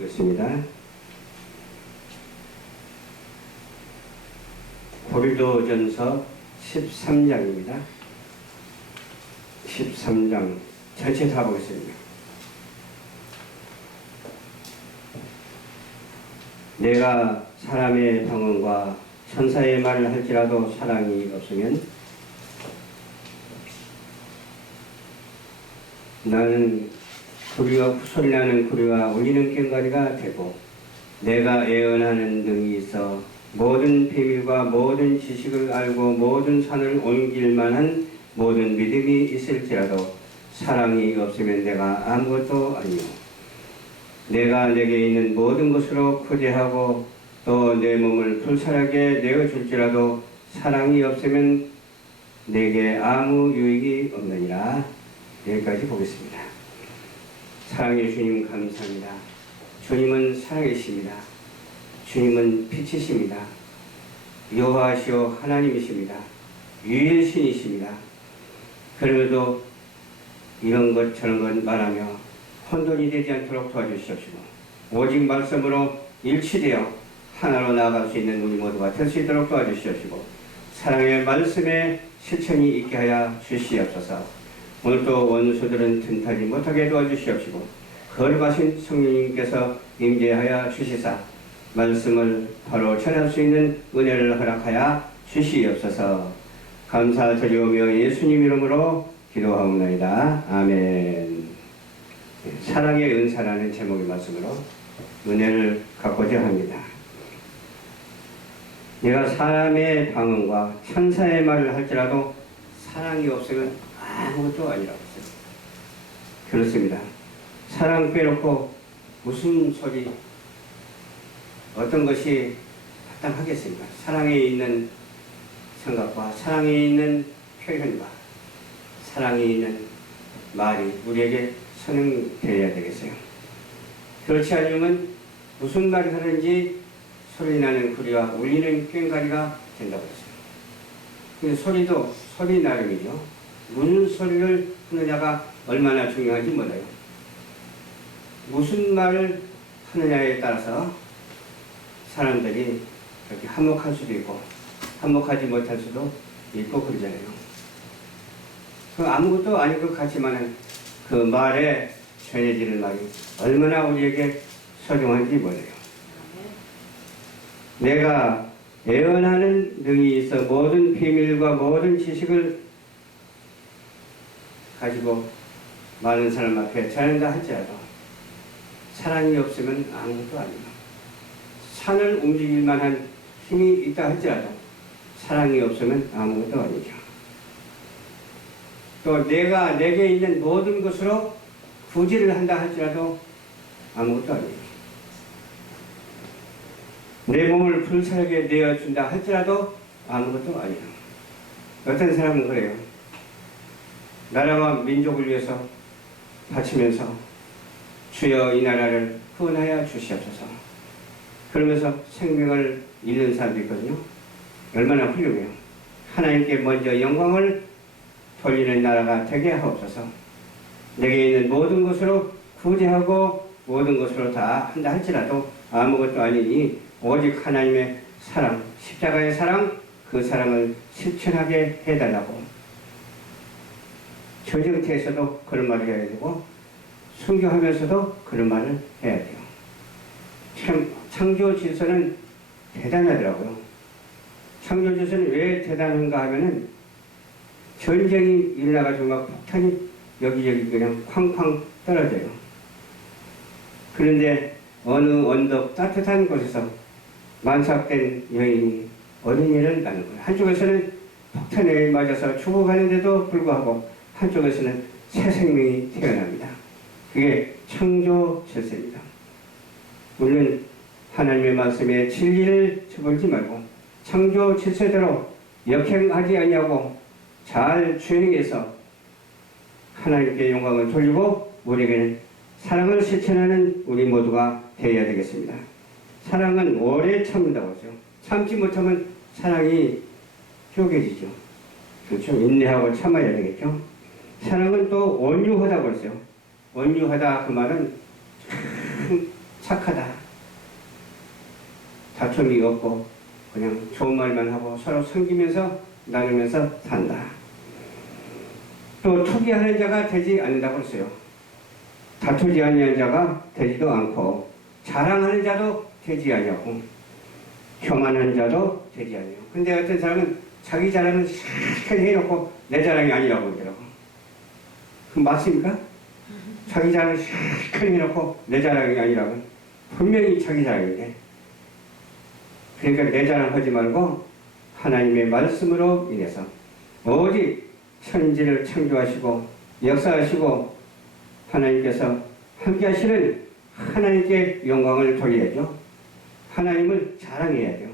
보겠습니다. 고린도전서 13장입니다. 13장 전체 다 보겠습니다. 내가 사람의 방언과 천사의 말을 할지라도 사랑이 없으면 나는 소리나는 구리와 울리는 꽹과리가 되고, 내가 예언하는 등이 있어 모든 비밀과 모든 지식을 알고 모든 산을 옮길 만한 모든 믿음이 있을지라도 사랑이 없으면 내가 아무것도 아니요. 내가 내게 있는 모든 것으로 구제하고 또 내 몸을 불살하게 내어줄지라도 사랑이 없으면 내게 아무 유익이 없느니라. 여기까지 보겠습니다. 사랑의 주님 감사합니다. 주님은 살아계십니다. 주님은 빛이십니다. 여호와시오 하나님이십니다. 유일신이십니다. 그럼에도 이런 것 저런 것 말하며 혼돈이 되지 않도록 도와주시옵시고, 오직 말씀으로 일치되어 하나로 나아갈 수 있는 우리 모두가 될 수 있도록 도와주시옵시고, 사랑의 말씀에 실천이 있게 하여 주시옵소서. 오늘도 원수들은 틈타지 못하게 도와주시옵시고, 거룩하신 성령님께서 임재하여 주시사 말씀을 바로 전할 수 있는 은혜를 허락하여 주시옵소서. 감사드리오며 예수님 이름으로 기도하옵나이다. 아멘. 사랑의 은사라는 제목의 말씀으로 은혜를 갖고자 합니다. 내가 사람의 방언과 천사의 말을 할지라도 사랑이 없으면 아무것도 아니라고 했어요. 그렇습니다. 사랑 빼놓고 무슨 소리, 어떤 것이 마땅하겠습니까? 사랑에 있는 생각과 사랑에 있는 표현과 사랑에 있는 말이 우리에게 선행되어야 되겠어요. 그렇지 않으면 무슨 말을 하든지 소리나는 구리와 울리는 꽹과리가 된다고 했어요. 근데 소리도 소리 나름이죠. 무슨 소리를 하느냐가 얼마나 중요한지 몰라요. 무슨 말을 하느냐에 따라서 사람들이 그렇게 한몫할 수도 있고 한몫하지 못할 수도 있고 그러잖아요. 그 아무것도 아닌 것 같지만은 그 말에 전해지는 말이 얼마나 우리에게 소중한지 몰라요. 내가 예언하는 능이 있어 모든 비밀과 모든 지식을 가지고 많은 사람 앞에 전한다 할지라도 사랑이 없으면 아무것도 아닙니다. 산을 움직일 만한 힘이 있다 할지라도 사랑이 없으면 아무것도 아니죠. 또 내가 내게 있는 모든 것으로 구제를 한다 할지라도 아무것도 아니에요. 내 몸을 불살게 내어준다 할지라도 아무것도 아니에요. 어떤 사람은 그래요. 나라와 민족을 위해서 바치면서 주여 이 나라를 구원하여 주시옵소서. 그러면서 생명을 잃는 사람도 있거든요. 얼마나 훌륭해요. 하나님께 먼저 영광을 돌리는 나라가 되게 하옵소서. 내게 있는 모든 것으로 구제하고 모든 것으로 다 한다 할지라도 아무것도 아니니 오직 하나님의 사랑, 십자가의 사랑, 그 사랑을 실천하게 해달라고. 저정태에서도 그런 말을 해야 되고 순교하면서도 그런 말을 해야 돼요. 참 창조 질서는 대단하더라고요. 창조 질서는 왜 대단한가 하면은 전쟁이 일어나가지고 막 폭탄이 여기저기 그냥 쾅쾅 떨어져요. 그런데 어느 언덕 따뜻한 곳에서 만삭된 여인이 어린이를 낳는 거예요. 한쪽에서는 폭탄에 맞아서 죽어가는데도 불구하고 한쪽에서는 새 생명이 태어납니다. 그게 창조 질서입니다. 우리는 하나님의 말씀에 진리를 저버리지 말고 창조 질서대로 역행하지 아니하고 잘 주행해서 하나님께 영광을 돌리고 우리에게는 사랑을 실천하는 우리 모두가 되어야 되겠습니다. 사랑은 오래 참는다고 하죠. 참지 못하면 사랑이 쪼개지죠. 그렇죠. 인내하고 참아야 되겠죠. 사랑은 또 온유하다고 했어요. 온유하다 그 말은 착하다. 다툼이 없고 그냥 좋은 말만 하고 서로 섬기면서 나누면서 산다. 또 투기하는 자가 되지 않는다고 했어요. 다투지 아니한 자가 되지도 않고 자랑하는 자도 되지 아니하고 교만한 자도 되지 아니하고. 근데 어떤 사람은 자기 자랑을 샥하게 해놓고 내 자랑이 아니라고 그러더라고. 그럼 맞습니까? 자기 자랑을 샥하게 해놓고 내 자랑이 아니라고. 분명히 자기 자랑인데. 그러니까 내 자랑하지 말고 하나님의 말씀으로 인해서 오직 천지를 창조하시고 역사하시고 하나님께서 함께 하시는 하나님께 영광을 돌려야죠. 하나님을 자랑해야 돼요.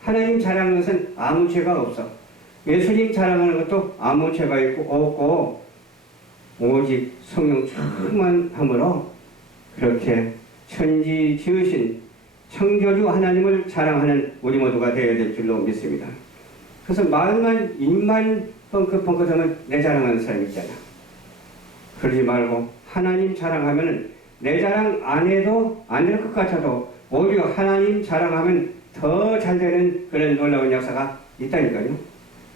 하나님 자랑하는 것은 아무 죄가 없어. 예수님 자랑하는 것도 아무 죄가 없고 오직 성령 충만함으로 그렇게 천지 지으신 창조주 하나님을 자랑하는 우리 모두가 되어야 될 줄로 믿습니다. 그래서 말만 입만 뻥긋뻥긋하면 내 자랑하는 사람 있잖아. 그러지 말고 하나님 자랑하면 내 자랑 안 해도 안 될 것 같아도 오히려 하나님 자랑하면 더 잘 되는 그런 놀라운 역사가 있다니까요.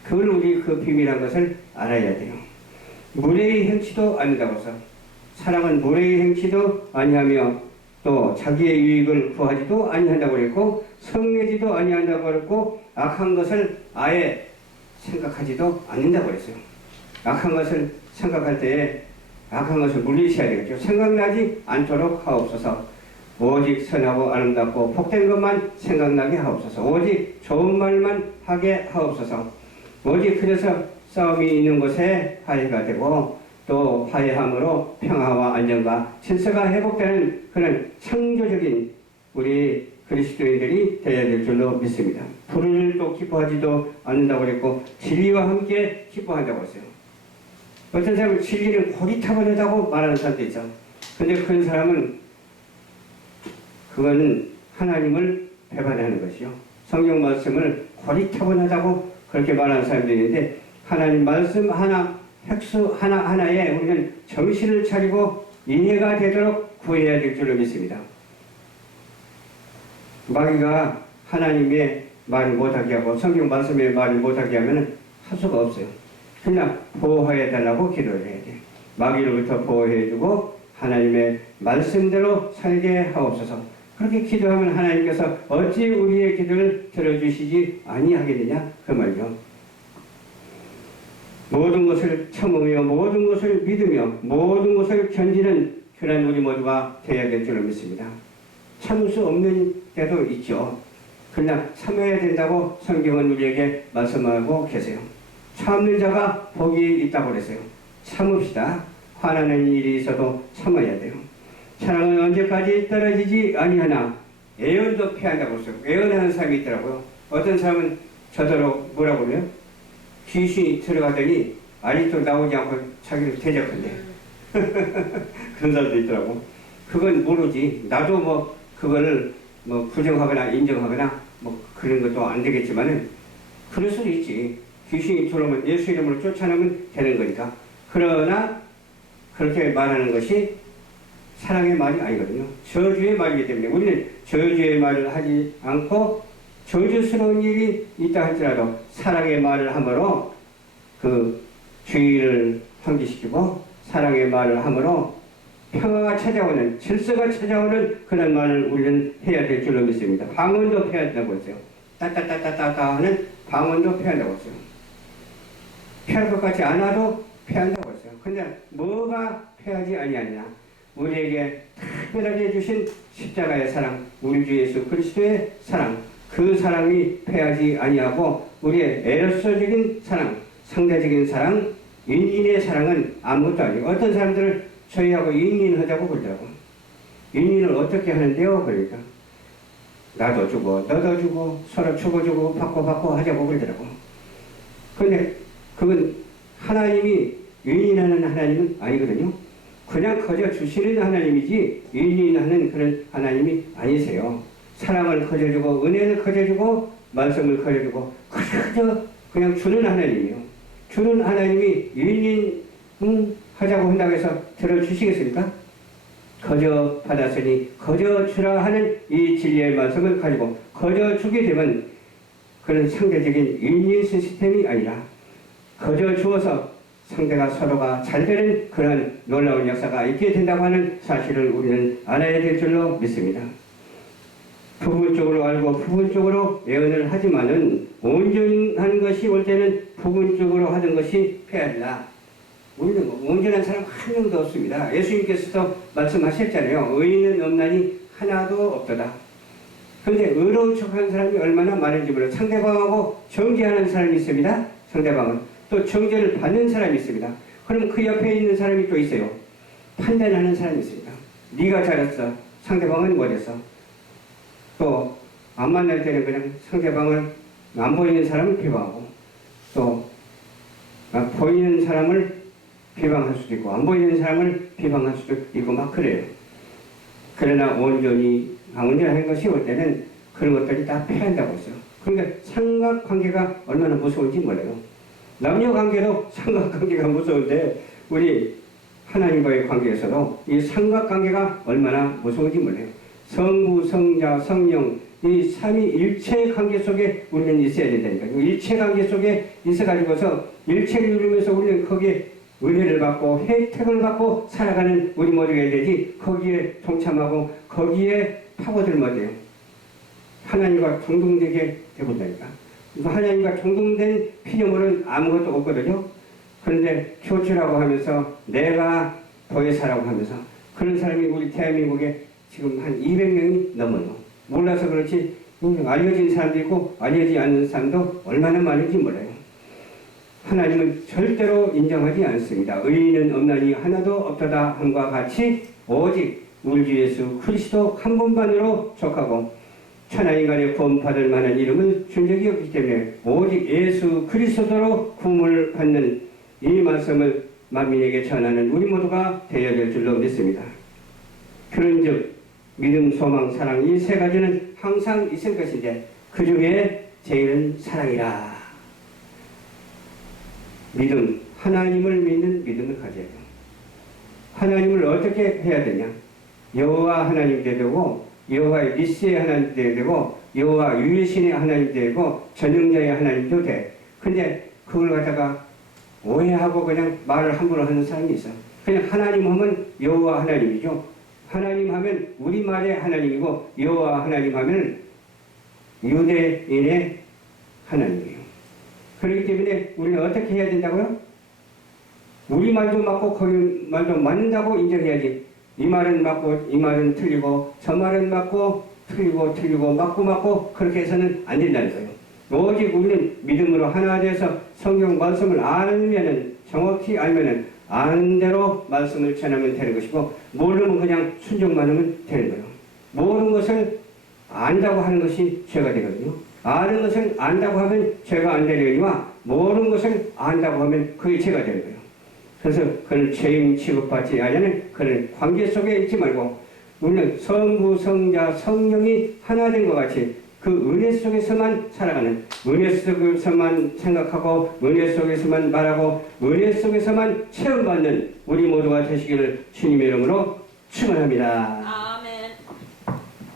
그걸 우리 그 비밀한 것을 알아야 돼요. 무례히 행치도 않는다고 해서 사랑은 무례히 행치도 아니하며 또 자기의 유익을 구하지도 아니한다고 그랬고 성내지도 아니한다고 그랬고 악한 것을 아예 생각하지도 않는다고 그랬어요. 악한 것을 생각할 때에 악한 것을 물리쳐야 되겠죠. 생각나지 않도록 하옵소서. 오직 선하고 아름답고 복된 것만 생각나게 하옵소서. 오직 좋은 말만 하게 하옵소서. 오직 그래서 싸움이 있는 곳에 화해가 되고 또 화해함으로 평화와 안정과 질서가 회복되는 그런 창조적인 우리 그리스도인들이 되어야 될 줄로 믿습니다. 불을 또 기뻐하지도 않는다고 그랬고 진리와 함께 기뻐한다고 했어요. 어떤 사람은 진리는 고리타분하다고 말하는 사람도 있죠. 근데 그런 사람은 그거는 하나님을 배반하는 것이요. 성경 말씀을 고리타분하다고 그렇게 말하는 사람도 있는데 하나님 말씀 하나 획수 하나하나에 우리는 정신을 차리고 이해가 되도록 구해야 될 줄로 믿습니다. 마귀가 하나님의 말을 못하게 하고 성경 말씀의 말을 못하게 하면 할 수가 없어요. 그냥 보호해달라고 기도를 해야 돼. 마귀로부터 보호해주고 하나님의 말씀대로 살게 하옵소서. 그렇게 기도하면 하나님께서 어찌 우리의 기도를 들어주시지 아니하겠느냐 그 말이죠. 모든 것을 참으며 모든 것을 믿으며 모든 것을 견디는 그런 우리 모두가 되어야 될 줄로 믿습니다. 참을 수 없는 때도 있죠. 그러나 참아야 된다고 성경은 우리에게 말씀하고 계세요. 참는 자가 복이 있다고 그랬어요. 참읍시다. 화나는 일이 있어도 참아야 돼요. 사랑은 언제까지 떨어지지 아니하나 애연도 패한다고 했어요. 애연하는 사람이 있더라고요. 어떤 사람은 저더러 뭐라고 그래요? 귀신이 들어가더니 아직도 나오지 않고 자기를 대적한대. 그런 사람도 있더라고. 그건 모르지. 나도 뭐 그거를 뭐 부정하거나 인정하거나 뭐 그런 것도 안 되겠지만은 그럴 수도 있지. 귀신이 들어오면 예수 이름으로 쫓아내면 되는 거니까. 그러나 그렇게 말하는 것이 사랑의 말이 아니거든요. 저주의 말이기 때문에 우리는 저주의 말을 하지 않고 저주스러운 일이 있다 할지라도 사랑의 말을 함으로 그 주의를 환기시키고 사랑의 말을 함으로 평화가 찾아오는 질서가 찾아오는 그런 말을 우리는 해야 될 줄로 믿습니다. 방언도 패한다고 했어요. 따따따따따 하는 방언도 패한다고 했어요. 패할 것 같지 않아도 패한다고 했어요. 근데 뭐가 패하지 아니하냐? 우리에게 특별하게 주신 십자가의 사랑, 우리 주 예수 그리스도의 사랑, 그 사랑이 패하지 아니하고 우리의 에로서적인 사랑, 상대적인 사랑, 인인의 사랑은 아무것도 아니고 어떤 사람들은 저희하고 인인하자고 그러더라고. 인인을 어떻게 하는데요? 그러니까 나도 주고 너도 주고 서로 주고주고 받고 하자고 그러더라고. 그런데 그건 하나님이 인인하는 하나님은 아니거든요. 그냥 거저 주시는 하나님이지 인인하는 그런 하나님이 아니세요. 사랑을 거저주고 은혜를 거저주고 말씀을 거저주고 그냥 주는 하나님이에요. 주는 하나님이 인인 하자고 한다고 해서 들어주시겠습니까? 거저 받았으니 거저 주라 하는 이 진리의 말씀을 가지고 거저 주게 되면 그런 상대적인 윈윈 시스템이 아니라 거저 주어서 상대가 서로가 잘 되는 그런 놀라운 역사가 있게 된다고 하는 사실을 우리는 알아야 될 줄로 믿습니다. 부분적으로 알고 부분적으로 예언을 하지만은 온전한 것이 올 때는 부분적으로 하는 것이 폐하리라. 우리는 온전한 사람 한 명도 없습니다. 예수님께서도 말씀하셨잖아요. 의인은 없나니 하나도 없도다. 그런데 의로운 척하는 사람이 얼마나 많은지 몰라요. 상대방하고 정죄하는 사람이 있습니다. 상대방은 또 정죄를 받는 사람이 있습니다. 그럼 그 옆에 있는 사람이 또 있어요. 판단하는 사람이 있습니다. 네가 잘했어. 상대방은 못했어. 또 안 만날 때는 그냥 상대방을 안 보이는 사람을 비방하고 또 보이는 사람을 비방할 수도 있고 안 보이는 사람을 비방할 수도 있고 막 그래요. 그러나 온전한 것이 올 때는 그런 것들이 다 패한다고 했어요. 그러니까 삼각관계가 얼마나 무서운지 몰라요. 남녀관계도 삼각관계가 무서운데 우리 하나님과의 관계에서도 이 삼각관계가 얼마나 무서운지 몰라요. 성부, 성자, 성령 이 삼위일체 관계 속에 우리는 있어야 된다니까요. 일체 관계 속에 있어가지고서 일체를 이루면서 우리는 거기에 은혜를 받고 혜택을 받고 살아가는 우리 모두가 되지 거기에 동참하고 거기에 파고들면 돼요. 하나님과 동등되게 되본다니까. 하나님과 동등된 피조물은 아무것도 없거든요. 그런데 교주라고 하면서 내가 보혜사라고 하면서 그런 사람이 우리 대한민국에 지금 한 200명이 넘어요. 몰라서 그렇지 알려진 사람도 있고 알려지지 않는 사람도 얼마나 많은지 몰라요. 하나님은 절대로 인정하지 않습니다. 의인은 없나니 하나도 없도다 함과 같이 오직 우리 주 예수 그리스도 한 분만으로 족하고 천하인간의 구원받을 만한 이름을 준 적이 없기 때문에 오직 예수 그리스도로 구원을 받는 이 말씀을 만민에게 전하는 우리 모두가 되어야 될 줄로 믿습니다. 그런즉 믿음, 소망, 사랑 이 세 가지는 항상 있을 것인데 그 중에 제일은 사랑이라. 믿음, 하나님을 믿는 믿음을 가져야 돼요. 하나님을 어떻게 해야 되냐? 여호와 하나님 되고 여호와의 니스의 하나님 되고 여호와 유일신의 하나님 되고 전능자의 하나님도 돼. 근데 그걸 갖다가 오해하고 그냥 말을 함부로 하는 사람이 있어. 그냥 하나님 하면 여호와 하나님이죠. 하나님 하면 우리말의 하나님이고 여호와 하나님 하면 유대인의 하나님이에요. 그렇기 때문에 우리는 어떻게 해야 된다고요? 우리 말도 맞고 거기 말도 맞는다고 인정해야지. 이 말은 맞고 이 말은 틀리고 저 말은 맞고 틀리고 맞고 그렇게 해서는 안 된다는 거예요. 오직 우리는 믿음으로 하나 되어서 성경 말씀을 알면은 정확히 알면은 아는 대로 말씀을 전하면 되는 것이고 모르면 그냥 순종만 하면 되는 거예요. 모르는 것을 안다고 하는 것이 죄가 되거든요. 아는 것을 안다고 하면 죄가 안 되려니와 모르는 것을 안다고 하면 그게 죄가 되는 거예요. 그래서 그런 죄인 취급받지 않는 그런 관계 속에 있지 말고 우리는 성부, 성자, 성령이 하나 된 것 같이 그 은혜 속에서만 살아가는, 은혜 속에서만 생각하고 은혜 속에서만 말하고 은혜 속에서만 체험받는 우리 모두가 되시기를 주님의 이름으로 축원합니다.